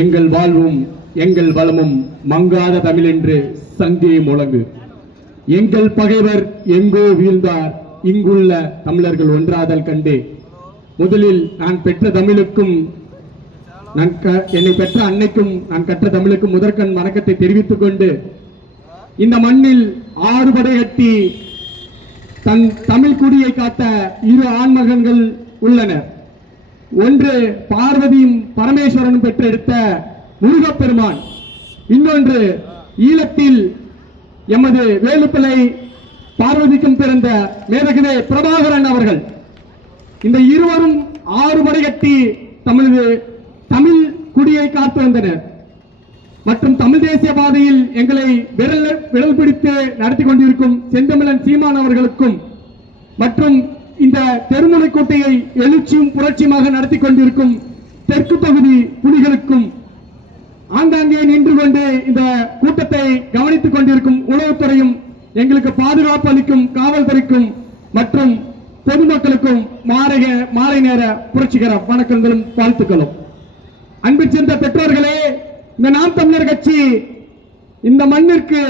எங்கள் வாழ்வும் எங்கள் வளமும் மங்காத தமிழ் என்று சங்கே முழங்கு. எங்கள் பகைவர் எங்கோ வீழ்ந்தார், இங்குள்ள தமிழர்கள் ஒன்றாதல் கண்டே. முதலில் நான் பெற்ற தமிழுக்கும் என்னை பெற்ற அன்னைக்கும் நான் கற்ற தமிழுக்கும் முதற்கண் வணக்கத்தை தெரிவித்துக் கொண்டு, இந்த மண்ணில் 6 படை கட்டி தன் தமிழ் குடியை காத்த 2 ஆண்மகன்கள் உள்ளனர். ஒன்று பார்வதியும் பரமேஸ்வரனும் பெற்றெடுத்த முருகப்பெருமான், இன்னொன்று ஈழத்தில் எமது வேலுப்பிள்ளை பார்வதிக்கும் பிறந்த மேதகவே பிரபாகரன் அவர்கள். இந்த இருவரும் 6 படை கட்டி தமிழ் குடியை காத்து வந்தனர். மற்றும் தமிழ் தேசிய பாதையில் எங்களை விரல் பிடித்து நடத்தி கொண்டிருக்கும் செந்தமிழன் சீமான் அவர்களுக்கும், மற்றும் இந்த தெருமுனை கோட்டையை எழுச்சியும் புரட்சியுமாக நடத்தி கொண்டிருக்கும் தெற்கு பகுதி புலிகளுக்கும், ஆங்காங்கே நின்று கொண்டு இந்த கூட்டத்தை கவனித்துக் கொண்டிருக்கும் உளவுத்துறையும், எங்களுக்கு பாதுகாப்பு அளிக்கும் காவல்துறைக்கும் மற்றும் பொதுமக்களுக்கும் மாலை நேர புரட்சிகர வணக்கங்களும் வாழ்த்துக்களும். அன்பு சேர்ந்த பெற்றோர்களே, இந்த நாம் தமிழர் கட்சி இந்த மண்ணிற்கு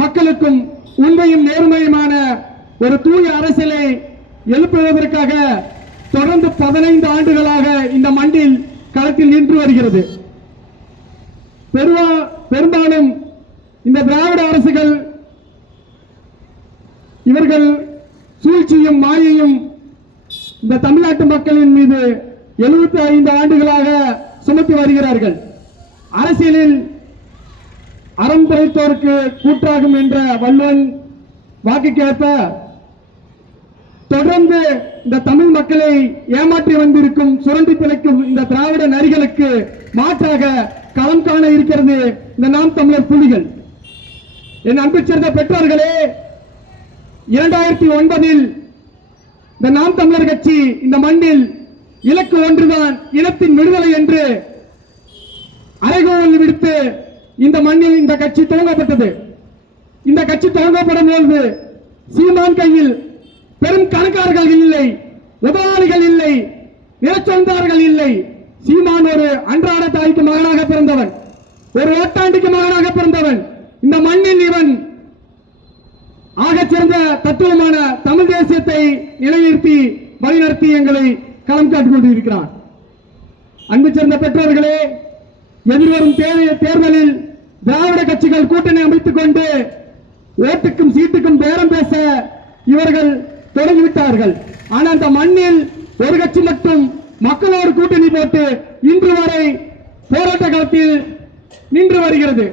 மக்களுக்கும் உண்மையும் நேர்மையுமான ஒரு தூய அரசியலை எழுப்புவதற்காக தொடர்ந்து 15 ஆண்டுகளாக இந்த மண்ணில் களத்தில் நின்று வருகிறது. பெரும்பாலும் இந்த திராவிட அரசுகள் இவர்கள் சூழ்ச்சியும் மாயையும் இந்த தமிழ்நாட்டு மக்களின் மீது 75 ஆண்டுகளாக சுமத்தி வருகிறார்கள். அரசியலில் அறம் படைத்தோருக்கு கூட்டாகும் என்ற வள்ளுவன் வாக்குக்கேற்ப தொடர்ந்து இந்த தமிழ் மக்களை ஏமாற்றி வந்திருக்கும், சுரண்டி பிழைக்கும் இந்த திராவிட நரிகளுக்கு மாற்றாக களம் காண இருக்கிறது இந்த நாம் தமிழர் புலிகள். என் அன்பு சேர்ந்த பெற்றோர்களே, 2009 இந்த நாம் தமிழர் கட்சி இந்த மண்ணில் இலக்கு ஒன்றுதான், இனத்தின் விடுதலை என்று அறைகோவல் விடுத்து இந்த மண்ணில் இந்த கட்சி துவங்கப்பட்டது. இந்த கட்சி துவங்கப்படும் போது சீமான் கையில் பெரும் கணக்காரர்கள் இல்லை, முதலாளிகள் இல்லை, நிலச்சொந்தார்கள் இல்லை. சீமான் ஒரு அன்றாட தாய்க்கு மகனாக பிறந்தவன், ஒரு ஓட்டாண்டிக்கு மகனாக பிறந்தவன். இந்த மண்ணில் இவன் ஆகச் சிறந்த தத்துவமான தமிழ் தேசியத்தை நிலைநிறுத்தி வழிநடத்தி எங்களை களம் காட்டிக் கொண்டிருக்கிறான். அன்பு சேர்ந்த பெற்றோர்களே, எதிர்வரும் தேர்தலில் திராவிட கட்சிகள் கூட்டணி அமைத்துக் கொண்டு ஓட்டுக்கும் சீட்டுக்கும் பேரம் பேச இவர்கள் தொடங்கிவிட்டார்கள். ஆனால் அந்த மண்ணில் ஒரு கட்சி மட்டும் மக்களோடு கூட்டணி போட்டு இன்று வரை போராட்ட களத்தில் நின்று வருகிறது.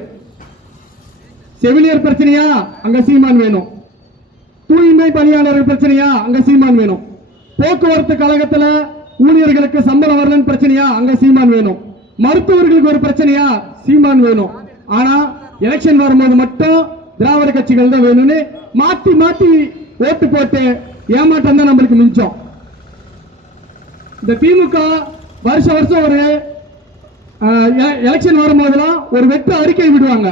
செவிலியர் பிரச்சனையா, அங்க சீமான் வேணும். தூய்மை பணியாளர்கள் பிரச்சனையா, அங்க சீமான் வேணும். போக்குவரத்து கழகத்தில் ஊழியர்களுக்கு சம்பளம் வரலன்னு பிரச்சனையா, அங்க சீமான் வேணும். மருத்துவர்களுக்கு ஒரு பிரச்சனையா, சீமான் வேணும். ஆனா எலெக்ஷன் வரும்போது மட்டும் திராவிட கட்சிகள் தான் வேணும்னு மாத்தி மாத்தி ஓட்டு போட்டு ஏமாற்றம் தான் நம்மளுக்கு மிஞ்சம். இந்த திமுக வருஷம் ஒரு எலெக்ஷன் வரும்போதெல்லாம் ஒரு வெற்று அறிக்கை விடுவாங்க.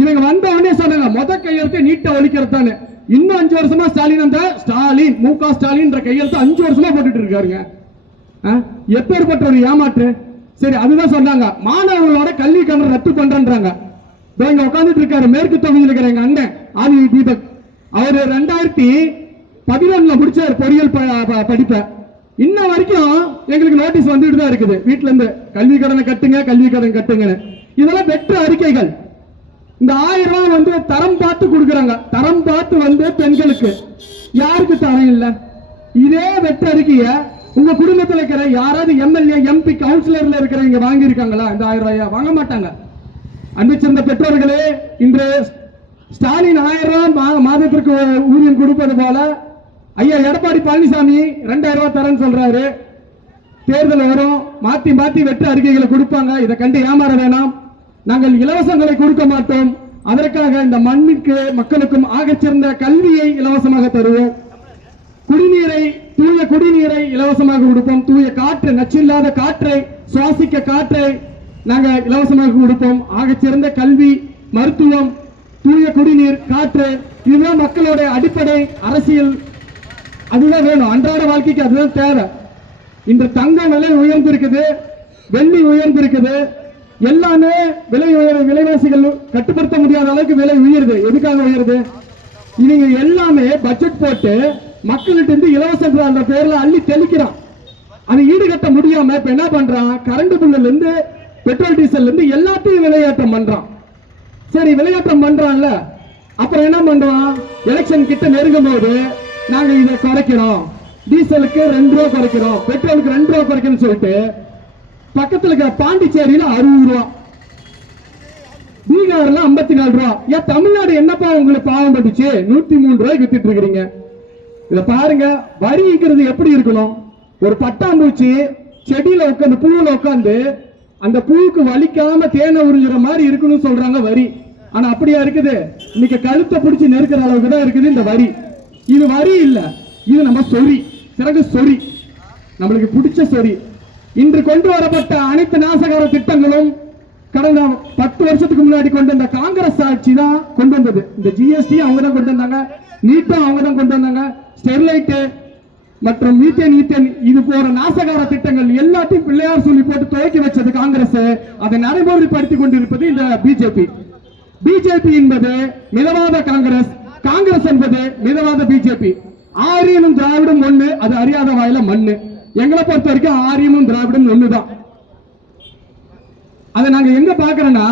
இவங்க வந்த உடனே சொன்னாங்க முத கையெழுத்து நீட்டை ஒழிக்கிறதான்னு. இன்னும் 5 வருஷமா ஸ்டாலின் மு.க. ஸ்டாலின் கையெழுத்து 5 வருஷமா போட்டுட்டு இருக்காருங்க. எப்பேற்பட்ட ஒரு ஏமாற்று. சரி, அதுதான் சொன்னாங்க. மாணவர்களோட கல்வி கடன் ரத்து பண்றாங்க. இங்க உட்காந்துட்டு இருக்காரு மேற்கு தொகுதியில் இருக்கிற எங்க அண்ணன் ஆதி தீபக். அவரு 2011 முடிச்சார் பொறியியல் படிப்ப. இன்ன வரைக்கும் எங்களுக்கு நோட்டீஸ் வந்துட்டு தான் இருக்குது வீட்டுல இருந்து, கல்வி கடனை கட்டுங்க, கல்வி கடன் கட்டுங்க. இதெல்லாம் வெற்று அறிக்கைகள். இந்த 1000 ரூபாய் வந்து தரம் பார்த்து கொடுக்கறாங்க. தரம் பார்த்து பெண்களுக்கு யாருக்கு தரம் இல்ல. இதே வெற்று அறிக்கைய உங்க குடும்பத்தில் இருக்கிற யாராவது எம்எல்ஏ எம்பி கவுன்சிலர்ல இருக்கிறவங்க வாங்கி இருக்காங்களா? இந்த 1000 ரூபாயா வாங்க மாட்டாங்க. அன்பு சேர்ந்த பெற்றோர்களே, இன்று ஸ்டாலின் 1000 ரூபாய் மாதத்திற்கு ஊதியம் கொடுப்பது போல ஐயா எடப்பாடி பழனிசாமி 2000 ரூபாய் தரேன்னு சொல்றாரு. தேர்தல் வரும், மாத்தி மாத்தி வெற்று அறிக்கைகளை கொடுப்பாங்க. இதை கண்டு ஏமாற வேணாம். நாங்கள் இலவசங்களை கொடுக்க மாட்டோம். அதற்காக இந்த மண்ணுக்கு மக்களுக்கும் ஆகச்சிறந்த கல்வியை இலவசமாக தருவோம். தூய குடிநீரை இலவசமாக கொடுப்போம். தூய காற்று, நச்சில்லாத காற்றை சுவாசிக்க காற்றை நாங்கள் இலவசமாக கொடுப்போம். ஆகச்சிறந்த கல்வி, மருத்துவம், தூய குடிநீர், காற்று, இதுதான் மக்களோட அடிப்படை அரசியல். அதுதான் வேணும், அன்றாட வாழ்க்கைக்கு அதுதான் தேவை. இன்று தங்கம் விலை உயர்ந்திருக்குது, வெள்ளி உயர்ந்திருக்குது. எல்லாமே விலைவாசிகள் கட்டுப்படுத்த முடியாத அளவுக்கு விலை உயருது. எதுக்காக உயருது? இவங்க எல்லாமே பட்ஜெட் போட்டு மக்கள்கிட்ட இருந்து இலவச அந்த பேர்ல அள்ளி தெளிக்கிறான். அது ஈடுகட்ட முடியாம இப்ப என்ன பண்றான்? கரண்ட் பில்லுல இருந்து பெட்ரோல் டீசல் இருந்து எல்லாத்தையும் விலையேற்றம் பண்றான். சரி, விலையேற்றம் பண்றான்ல, அப்புறம் என்ன பண்றான்? எலெக்ஷன் கிட்ட நெருங்கும் போது நாங்க இதை குறைக்கிறோம், டீசலுக்கு 2 ரூபா குறைக்கிறோம், பெட்ரோலுக்கு 2 ரூபா குறைக்கணும்னு சொல்லிட்டு பக்கத்துல இருக்கிற பாண்டிச்சேரியில 60 ரூபா, பீகார்ல 54 ரூபா. ஏன் தமிழ்நாடு என்னப்பா உங்களுக்கு பாவம் பட்டுச்சு? 103 ரூபாய்க்கு வித்துட்டு இருக்கிறீங்க. இத பாருங்க, வரிங்கிறது எப்படி இருக்கணும்? ஒரு பட்டாம்பூச்சி செடியில உட்காந்து பூவுல உட்காந்து அந்த பூவுக்கு வலிக்காம தேனை உறிஞ்சுற மாதிரி இருக்கணும்னு சொல்றாங்க வரி. ஆனா அப்படியா இருக்குது? இன்னைக்கு கழுத்தை பிடிச்சி நெருக்கிற அளவுக்கு தான் இருக்குது இந்த வரி. இது வரி இல்ல, இது நம்ம சொறி, சிறகு சொறி, நம்மளுக்கு பிடிச்ச சொறி. இன்று கொண்டு வரப்பட்ட அனைத்து நாசகார திட்டங்களும் கடந்த 10 வருஷத்துக்கு முன்னாடி கொண்டு வந்த காங்கிரஸ் ஆட்சி தான் கொண்டு வந்தது. இந்த ஜிஎஸ்டி அவங்க தான் கொண்டு வந்தாங்க, நீட்டும் அவங்க தான் கொண்டு வந்தாங்க, ஸ்டெர்லைட் மற்றும் மீத்தேன் இது போற நாசகார திட்டங்கள் எல்லாத்தையும் பிள்ளையார் சொல்லி போட்டு துவக்கி வச்சது காங்கிரஸ். அதை நடைமுறைப்படுத்திக் கொண்டிருப்பது இந்த பிஜேபி. பிஜேபி என்பது மிதவாத காங்கிரஸ், காங்கிரஸ் என்பது மிதவாத பிஜேபி. ஆரியனும் திராவிடம் ஒண்ணு, அது அறியாத வாயில மண்ணு. எங்களை பொறுத்த வரைக்கும் ஆரியமும் திராவிடம் ஒண்ணுதான். அதை நாங்க எங்க பாக்குறோம்னா,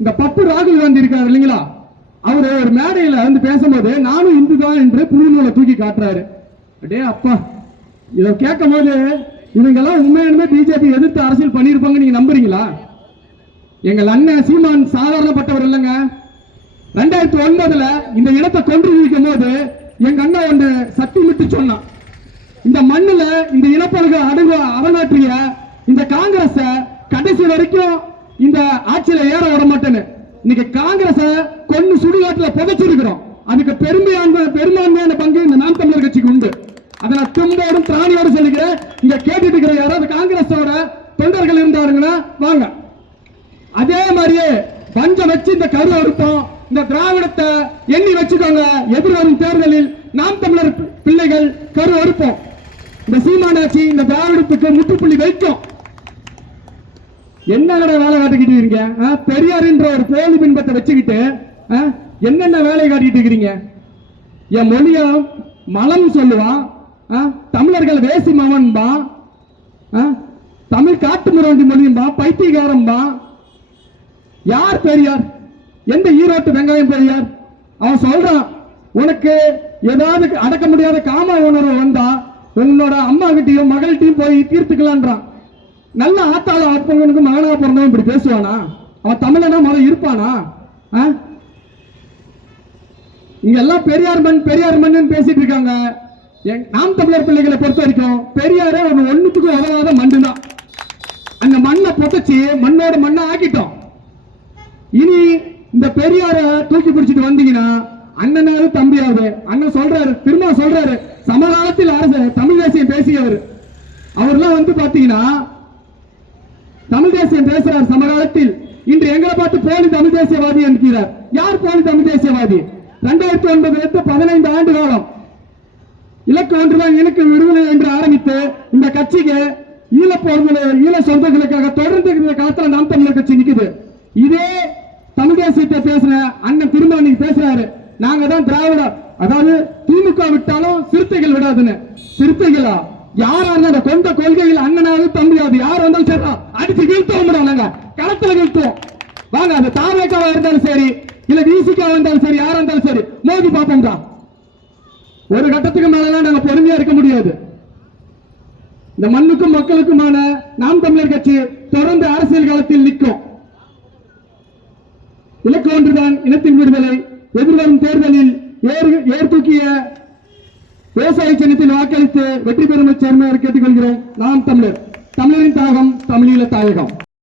இந்த பப்பு ராகுல் காந்தி இருக்காரு இல்லைங்களா, அவரு ஒரு மேடையில வந்து பேசும்போது நானும் இந்து தான் என்று புழுநூலை தூக்கி காட்டுறாரு. அடே அப்பா, இதை கேட்கும் போது இவங்க எல்லாம் உண்மையானுமே பிஜேபி எதிர்த்து அரசியல் பண்ணிருப்பாங்க நீங்க நம்புறீங்களா? எங்கள் அண்ணன் சீமான் சாதாரணப்பட்டவர் இல்லைங்க. 2009 இந்த இடத்தை கொண்டு இருக்கும் போது எங்க அண்ணன் ஒன்று சத்தியமிட்டு சொன்னான், இந்த மண்ணுல இந்த இனப்பழக அரங்காற்றிய இந்த காங்கிரஸ கடைசி வரைக்கும் இந்த ஆட்சியில ஏற விட மாட்டேன்னு. இன்னைக்கு காங்கிரஸ கொண்டு சுடுகாட்டுல புதைச்சிருக்கிறோம். அதுக்கு பெரும்பான்மையான பங்கு இந்த நாம் தமிழர் கட்சிக்கு உண்டு. அதை நான் தும்போடும் திராணியோடு சொல்லுகிறேன். இங்க கேட்டுட்டு இருக்கிற யாராவது காங்கிரஸோட தொண்டர்கள் இருந்தாருங்கன்னா வாங்க. அதே மாதிரியே பஞ்சம் வச்சு இந்த கரு அறுத்தோம், இந்த திராவிடத்தை எண்ணி வச்சுக்கோங்க. எதிர்வரும் தேர்தலில் நாம் தமிழர் பிள்ளைகள் கரு அறுப்போம். இந்த சீமானாட்சி இந்த திராவிடத்துக்கு முற்றுப்புள்ளி வைக்கும். என்ன வேலை காட்டிக்கிட்டு இருக்கீங்க? பெரியார் என்ற ஒரு போலி பின்பத்தை வச்சுக்கிட்டு என்னென்ன வேலை காட்டிட்டு இருக்கிறீங்க? என் மொழிய மலம் சொல்லுவான், தமிழர்கள் வேசி மவன்பா, தமிழ் காட்டு முரண்டி மொழியும்பா, பைத்தியகாரம்பா. யார் பெரியார்? எந்த ஈரோட்டு வெங்காயம் பெரியார்? அவன் சொல்றான், உனக்கு ஏதாவது அடக்க முடியாத காம உணர்வு வந்தா உன்னோட அம்மா கிட்டையும் மகள்கிட்டையும் போய் தீர்த்துக்கலான்றான். நல்ல ஆத்தாள அப்பவனுக்கு மகனா பிறந்தவன் இப்படி பேசுவானா? அவன் தமிழனா முதல்ல இருப்பானா? இங்க எல்லாம் பெரியார் மண் பேசிட்டு இருக்காங்க. நாம் தமிழர் பிள்ளைகளை பொறுத்த வரைக்கும் பெரியாரே ஒண்ணுத்துக்கு உதவாத மண்ணு தான். அந்த மண்ணை புதைச்சி மண்ணோட மண்ணை ஆக்கிட்டோம். இனி இந்த பெரியார தூக்கி பிடிச்சிட்டு வந்தீங்கன்னா அண்ணனாவது தம்பியாவது. அண்ணன் சொல்றாரு, திரும்ப சொல்றாரு, சமகாலத்தில் அரசு தமிழ் தேசியம் பேசியவர். அவர்லாம் வந்து பாத்தீங்கன்னா தமிழ் தேசியம் பேசுறார் சமகாலத்தில். இன்று எங்களை பார்த்து போலி தமிழ் தேசியவாதி என்கிறார். யார் போலி தமிழ் தேசியவாதி? 2009 15 ஆண்டு காலம் இலக்கு ஒன்றுதான் எனக்கு விடுதலை என்று ஆரம்பித்து இந்த கட்சிக்கு ஈழ சொந்தங்களுக்காக தொடர்ந்து இந்த காலத்துல நாம் தமிழர் கட்சி நிக்குது. இதே தமிழ் தேசியத்தை பேசுற அண்ணன் திரும்ப நீங்க பேசுறாரு, நாங்க தான் திராவிடம், அதாவது திமுக விட்டாலும் சிறுத்தைகள் விடாதுன்னு. சிறுத்தைகளா? யாரா இருந்தா கொண்ட கொள்கைகள் அண்ணனாவது தம்பியாவது யார் வந்தாலும் சரி அடிச்சு வீழ்த்துவோம். நாங்க களத்துல வீழ்த்துவோம். வாங்க, அந்த தாவேக்காவா இருந்தாலும் சரி, இல்ல விசிகா இருந்தாலும் சரி, யாரா இருந்தாலும் சரி, மோதி பார்ப்போம்டா. ஒரு கட்டத்துக்கு மேலாம் நாங்க பொறுமையா இருக்க முடியாது. இந்த மண்ணுக்கும் மக்களுக்குமான நாம் தமிழர் கட்சி தொடர்ந்து அரசியல் களத்தில் நிற்கும். இலக்கு ஒன்றுதான், இனத்தின் விடுதலை. எதிர்வரும் தேர்தலில் ஏர் தூக்கிய விவசாய சின்னத்தில் வாக்களித்து வெற்றி பெறும் சேர்மையாக கேட்டுக்கொள்கிறோம். நாம் தமிழர், தமிழரின் தாகம், தமிழீழ தாயகம்.